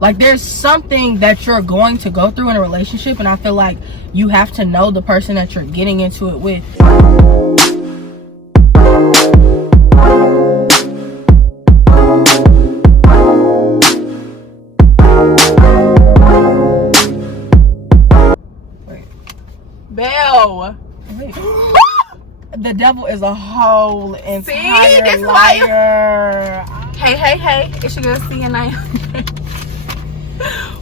Like, there's something that you're going to go through in a relationship, and I feel like you have to know the person that you're getting into it with. Wait. Belle. Wait. The devil is a whole entire this liar. Hey, it's your girl C and I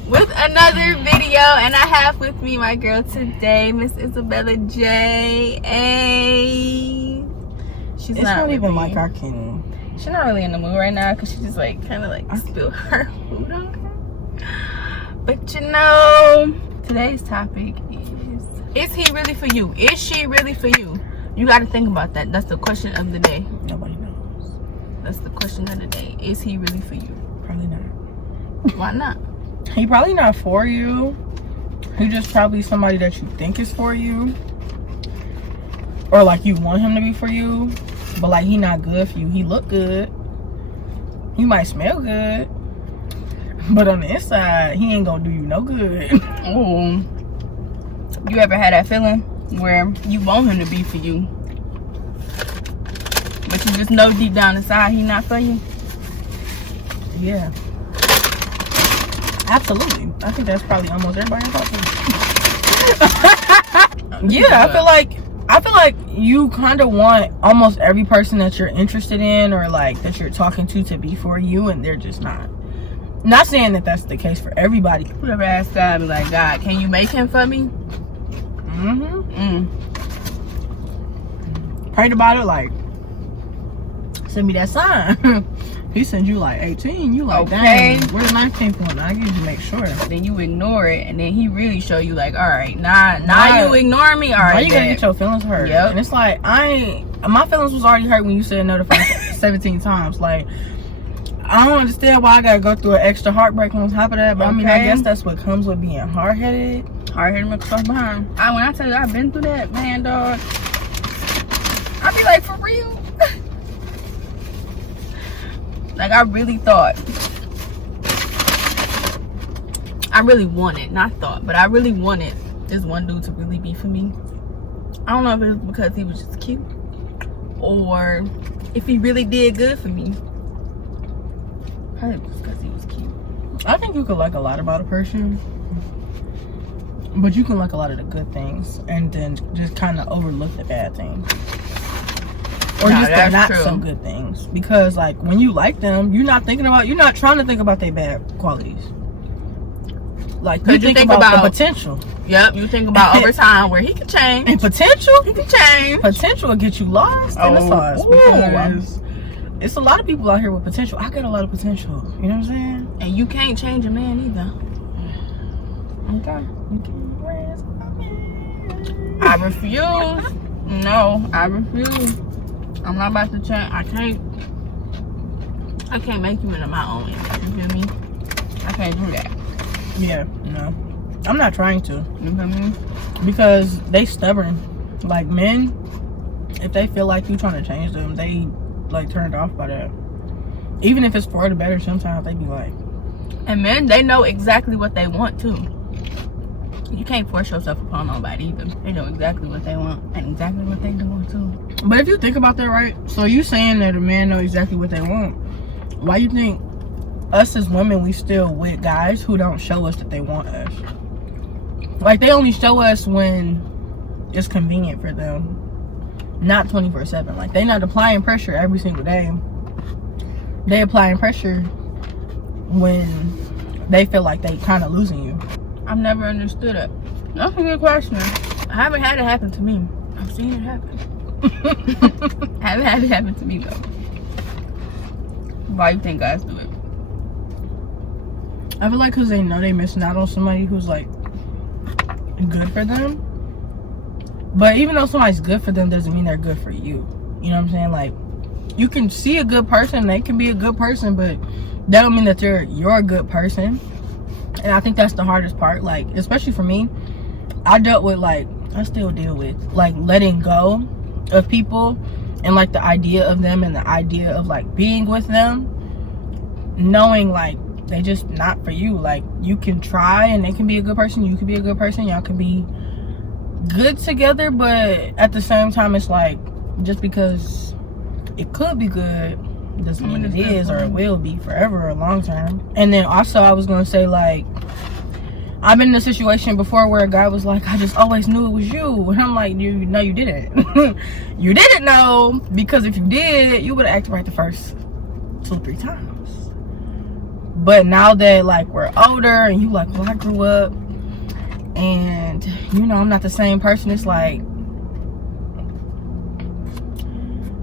with another video, and I have with me my girl today, Miss Isabella Jaii. She's It's not not even really, like I can. she's not really in the mood right now because she just like kind of like spilled her food on her. But you know, today's topic is he really for you? Is she really for you? You got to think about that. That's the question of the day. Nobody knows. That's the question of the day. Is he really for you? Probably not. Why not? He probably not for you. He just probably somebody that you think is for you, or like you want him to be for you, but like he not good for you. He look good, he might smell good, but on the inside he ain't gonna do you no good. Oh, you ever had that feeling where you want him to be for you, but you just know deep down inside he not for you? Yeah, absolutely. I think that's probably almost everybody I'm talking to. Yeah, I feel like you kind of want almost every person that you're interested in or like that you're talking to be for you, and they're just not. Not saying that that's the case for everybody. You ever ask God, be like, God, can you make him for me? Prayed about it, like, send me that sign. He sent you like 18. You like, Okay. dang, where the 19th one? I need to make sure. Then you ignore it, and then he really show you like, all right, now you ignoring me. All Why right, you gonna get your feelings hurt? Yep. And it's like, my feelings was already hurt when you said no the first 17 times. Like, I don't understand why I gotta go through an extra heartbreak on top of that. But I mean, I guess that's what comes with being hard-headed. Hard-headed makes stuff behind. When I tell you I've been through that, man, dog, I be like, for real. Like, I really thought, I really wanted this one dude to really be for me. I don't know if it was because he was just cute or if he really did good for me. Probably because he was cute. I think you could like a lot about a person, but you can like a lot of the good things and then just kind of overlook the bad things. Or just the not so good things. Because like when you like them, you're not trying to think about their bad qualities. Like you think about the potential. Yep, you think about over time where he can change. And potential? He can change. Potential will get you lost in the sauce. Because it's a lot of people out here with potential. I got a lot of potential. You know what I'm saying? And you can't change a man either. Okay. You can't raise my man. I refuse. No, I refuse. I'm not about to change. I can't make you into my own image. You feel me? I can't do that. Yeah, no. I'm not trying to. You feel me? Because they stubborn. Like men, if they feel like you trying to change them, they like turned off by that. Even if it's for the better, sometimes they be like. And men, they know exactly what they want too. You can't force yourself upon nobody either. They know exactly what they want and exactly what they doing too. But if you think about that, right? So you saying that a man know exactly what they want. Why you think us as women, we still with guys who don't show us that they want us? Like they only show us when it's convenient for them. Not 24/7. Like they not applying pressure every single day. They applying pressure when they feel like they kind of losing you. I've never understood it. That's a good question. I haven't had it happen to me. I've seen it happen. I haven't had it happen to me though. Why you think guys do it? I feel like because they know they missing out on somebody who's like good for them. But even though somebody's good for them doesn't mean they're good for you. You know what I'm saying? Like you can see a good person, they can be a good person, but that don't mean that you're a good person. And I think that's the hardest part. Like especially for me, I still deal with like letting go of people and like the idea of them and the idea of like being with them, knowing like they just not for you. Like, you can try and they can be a good person, you can be a good person, y'all can be good together, but at the same time, it's like, just because it could be good doesn't mean it is or it will be forever or long term. And then also, I was gonna say, like, I've been in a situation before where a guy was like, I just always knew it was you. And I'm like, no, you didn't. You didn't know, because if you did, you would have acted right the first 2 or 3 times. But now that, like, we're older and you like, well, I grew up and, you know, I'm not the same person. It's like,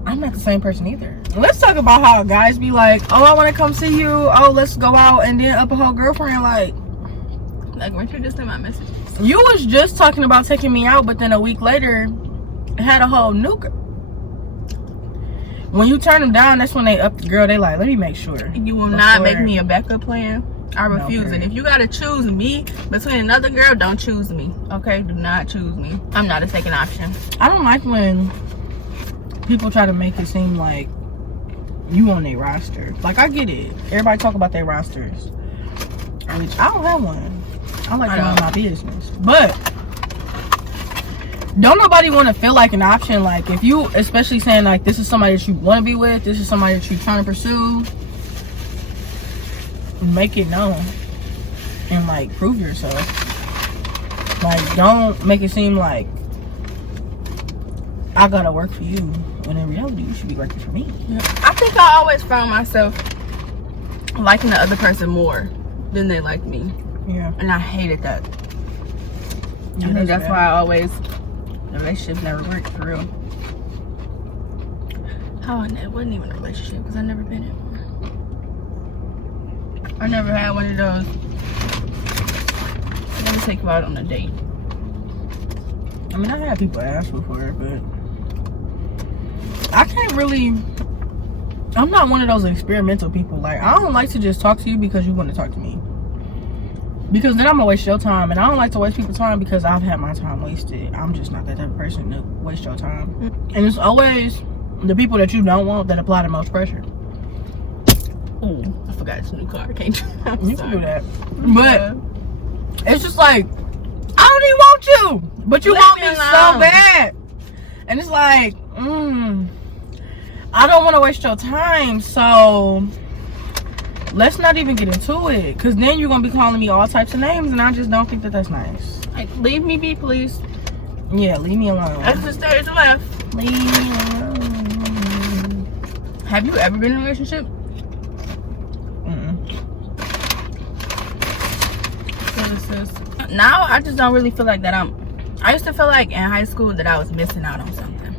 I'm not the same person either. Let's talk about how guys be like, oh, I want to come see you. Oh, let's go out, and then up a whole girlfriend. Like, weren't you just in my messages? You was just talking about taking me out, but then a week later, had a whole new girl. When you turn them down, that's when they up the girl. They like, let me make sure. You will not make me a backup plan. I refuse it. If you gotta choose me between another girl, don't choose me. Okay? Do not choose me. I'm not a second option. I don't like when people try to make it seem like you on their roster. Like, I get it. Everybody talk about their rosters. I don't have one. I like to mind my business. But don't nobody want to feel like an option. Like, if you, especially saying like, this is somebody that you want to be with, this is somebody that you're trying to pursue, make it known and like prove yourself. Like, don't make it seem like I gotta work for you, when in reality you should be working for me. Yeah. I think I always found myself liking the other person more than they like me. Yeah. And I hated that. Yeah, I think that's why the relationship never worked, for real. It wasn't even a relationship, because I never been in one. I never had one of those, let me take you out on a date. I mean, I had people ask before, but I can't really, I'm not one of those experimental people. Like, I don't like to just talk to you because you want to talk to me. Because then I'm gonna waste your time, and I don't like to waste people's time because I've had my time wasted. I'm just not that type of person to waste your time. And it's always the people that you don't want that apply the most pressure. Oh, I forgot it's a new car. Can't you? You can do that. But it's just like, I don't even want you, but you want me so bad. And it's like, I don't want to waste your time, so let's not even get into it, because then you're gonna be calling me all types of names, and I just don't think that that's nice. Like, leave me be, please. Yeah, leave me alone. That's the stage left. Leave me alone. Have you ever been in a relationship? Now I just don't really feel like that. I used to feel like in high school that I was missing out on something.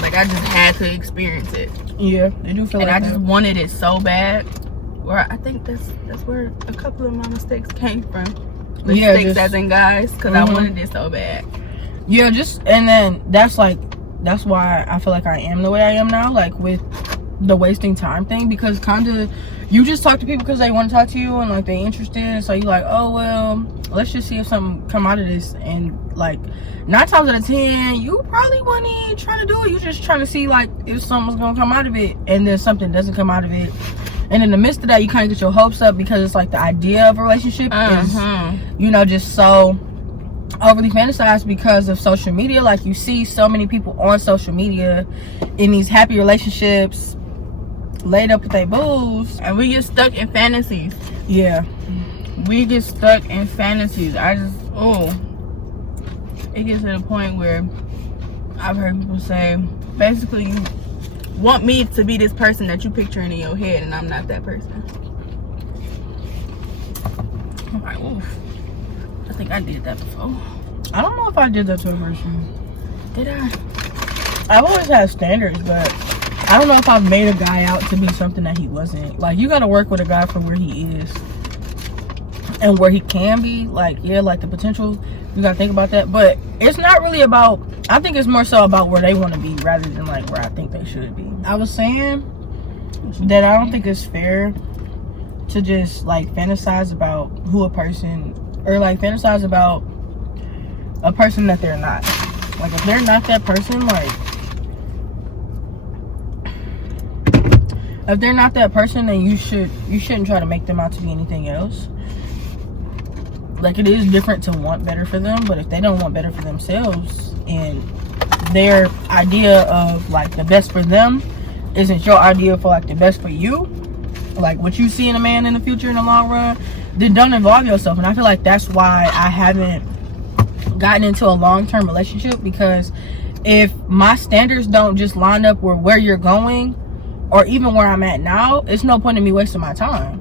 Like, I just had to experience it. Yeah, I do feel like that. And I just wanted it so bad. Where I think that's where a couple of my mistakes came from. Mistakes as in guys, because I wanted it so bad. Yeah, and then that's why I feel like I am the way I am now, like with the wasting time thing, because kind of you just talk to people because they want to talk to you and like they interested, so you like, oh well, let's just see if something come out of this. And like 9 times out of 10, you probably weren't even trying to do it. You're just trying to see like if something's gonna come out of it, and then something doesn't come out of it. And in the midst of that, you kind of get your hopes up because it's like the idea of a relationship is, you know, just so overly fantasized because of social media. Like, you see so many people on social media in these happy relationships, laid up with their booze, and we get stuck in fantasies. Yeah, we get stuck in fantasies. It gets to the point where I've heard people say, basically, you want me to be this person that you picturing in your head, and I'm not that person. I'm like, oof. I think I did that before. I don't know if I did that to a person. Did I? I've always had standards, but I don't know if I've made a guy out to be something that he wasn't. Like, you gotta work with a guy for where he is and where he can be. Like, yeah, like the potential, you gotta think about that. But it's not really about, I think it's more so about where they want to be rather than like where I think they should be. I was saying that I don't think it's fair to just like fantasize about who a person, or like fantasize about a person that they're not. Like, if they're not that person, like, If they're not that person, then you shouldn't try to make them out to be anything else. Like, it is different to want better for them, but if they don't want better for themselves and their idea of like the best for them isn't your idea for like the best for you, like what you see in a man in the future in the long run, then don't involve yourself. And I feel like that's why I haven't gotten into a long-term relationship, because if my standards don't just line up with where you're going or even where I'm at now, it's no point in me wasting my time.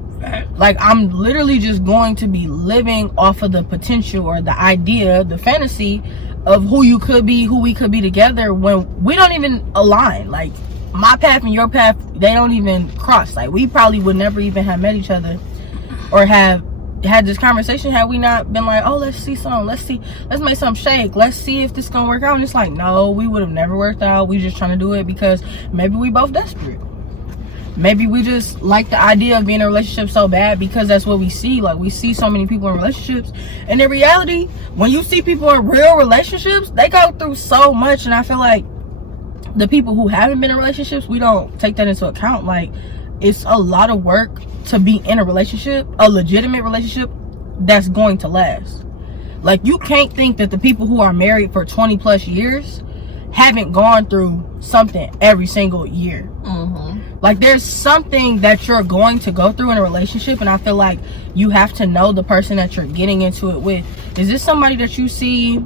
Like, I'm literally just going to be living off of the potential or the idea, the fantasy of who you could be, who we could be together, when we don't even align. Like, my path and your path, they don't even cross. Like, we probably would never even have met each other or have had this conversation had we not been like, oh, let's see something, let's make something shake, let's see if this gonna work out. And it's like, no, we would have never worked out. We just trying to do it because maybe we both desperate. Maybe we just like the idea of being in a relationship so bad because that's what we see. Like, we see so many people in relationships, and in reality, when you see people in real relationships, they go through so much. And I feel like the people who haven't been in relationships, we don't take that into account. Like, it's a lot of work to be in a relationship, a legitimate relationship that's going to last. Like, you can't think that the people who are married for 20 plus years haven't gone through something every single year. Like, there's something that you're going to go through in a relationship, and I feel like you have to know the person that you're getting into it with. Is this somebody that you see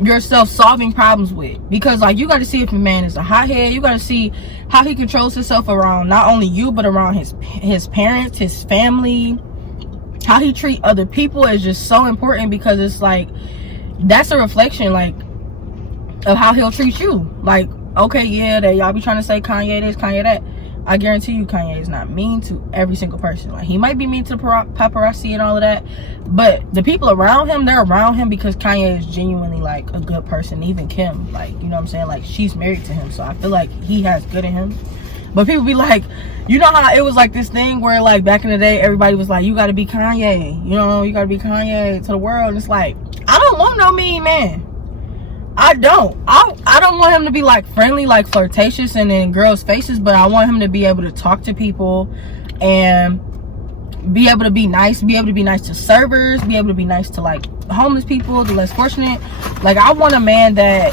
yourself solving problems with? Because, like, you got to see if a man is a hothead. You got to see how he controls himself around not only you, but around his parents, his family. How he treat other people is just so important, because it's like, that's a reflection, like, of how he'll treat you. Like, okay, yeah, that y'all be trying to say Kanye this, Kanye that. I guarantee you Kanye is not mean to every single person. Like, he might be mean to the paparazzi and all of that, but the people around him, they're around him because Kanye is genuinely like a good person. Even Kim, like, you know what I'm saying, like, she's married to him, so I feel like he has good in him. But people be like, you know how it was like this thing where, like, back in the day, everybody was like, you gotta be Kanye, you know, you gotta be Kanye to the world. And it's like, I don't want no mean man. I don't want him to be like friendly, like flirtatious and in girls' faces, but I want him to be able to talk to people and be able to be nice to servers, be able to be nice to like homeless people, the less fortunate. Like, I want a man that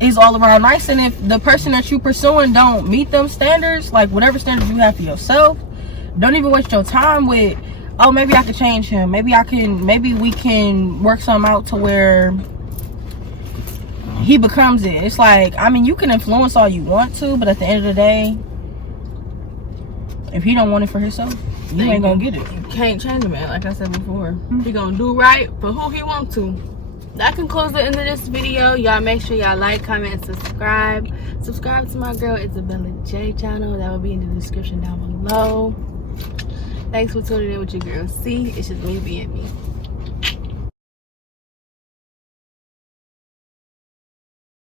is all around nice. And if the person that you pursuing don't meet them standards, like whatever standards you have for yourself, don't even waste your time with, oh, maybe I could change him, maybe we can work something out to where he becomes it. It's like, I mean, you can influence all you want to, but at the end of the day, if he don't want it for himself, you ain't gonna get it. You can't change a man, like I said before. He gonna do right for who he wants to. That concludes the end of this video. Y'all make sure y'all like, comment, subscribe to my girl Isabella Jaii channel. That will be in the description down below. Thanks for tuning in with your girl C. It's just me being me.